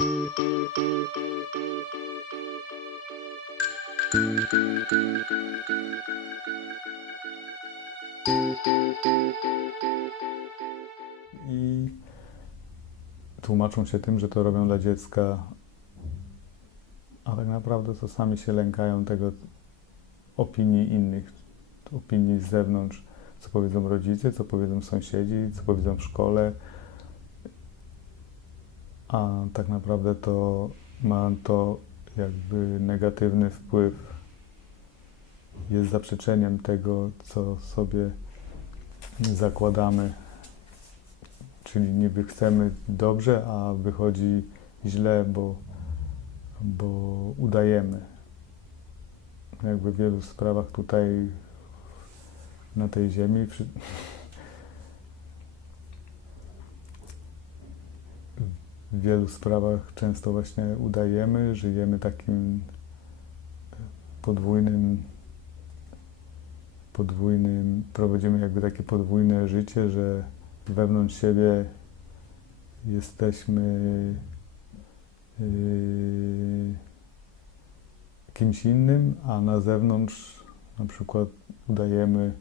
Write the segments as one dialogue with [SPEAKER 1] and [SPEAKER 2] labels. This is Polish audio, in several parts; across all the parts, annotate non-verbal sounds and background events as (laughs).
[SPEAKER 1] I tłumaczą się tym, że to robią dla dziecka, a tak naprawdę to sami się lękają tego opinii innych, opinii z zewnątrz, co powiedzą rodzice, co powiedzą sąsiedzi, co powiedzą w szkole. A tak naprawdę to ma to jakby negatywny wpływ. Jest zaprzeczeniem tego, co sobie zakładamy. Czyli niby chcemy dobrze, a wychodzi źle, bo, bo udajemy. Jakby w wielu sprawach tutaj na tej ziemi (laughs) w wielu sprawach często właśnie udajemy, żyjemy takim podwójnym podwójnym, prowadzimy jakby takie podwójne życie, że wewnątrz siebie jesteśmy yy, kimś innym, a na zewnątrz na przykład udajemy,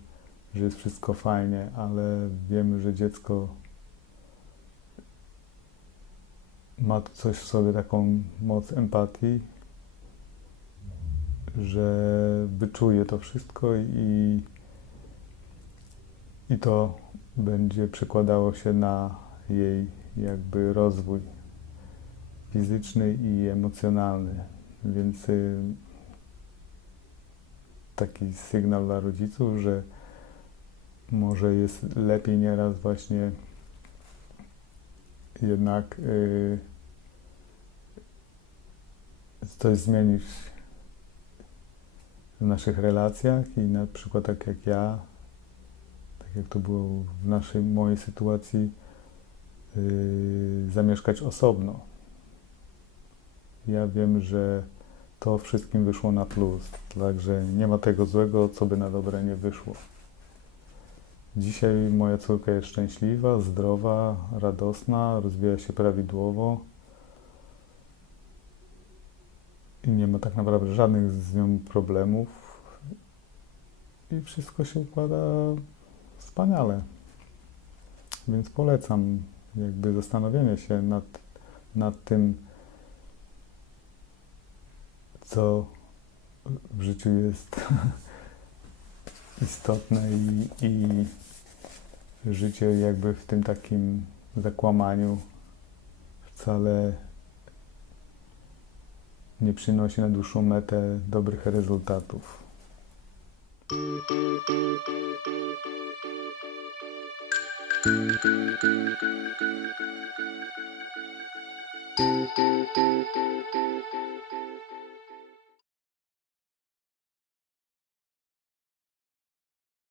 [SPEAKER 1] że jest wszystko fajnie, ale wiemy, że dziecko ma coś w sobie, taką moc empatii, że wyczuje to wszystko i, i to będzie przekładało się na jej jakby rozwój fizyczny i emocjonalny. Więc y, taki sygnał dla rodziców, że może jest lepiej nieraz właśnie jednak y, coś zmienić w naszych relacjach i na przykład tak jak ja, tak jak to było w naszej, mojej sytuacji, yy, zamieszkać osobno. Ja wiem, że to wszystkim wyszło na plus, także nie ma tego złego, co by na dobre nie wyszło. Dzisiaj moja córka jest szczęśliwa, zdrowa, radosna, rozwija się prawidłowo i nie ma tak naprawdę żadnych z nią problemów i wszystko się układa wspaniale. Więc polecam jakby zastanowienie się nad, nad tym, co w życiu jest (laughs) istotne i, i życie jakby w tym takim zakłamaniu wcale nie przynosi na dłuższą metę dobrych rezultatów.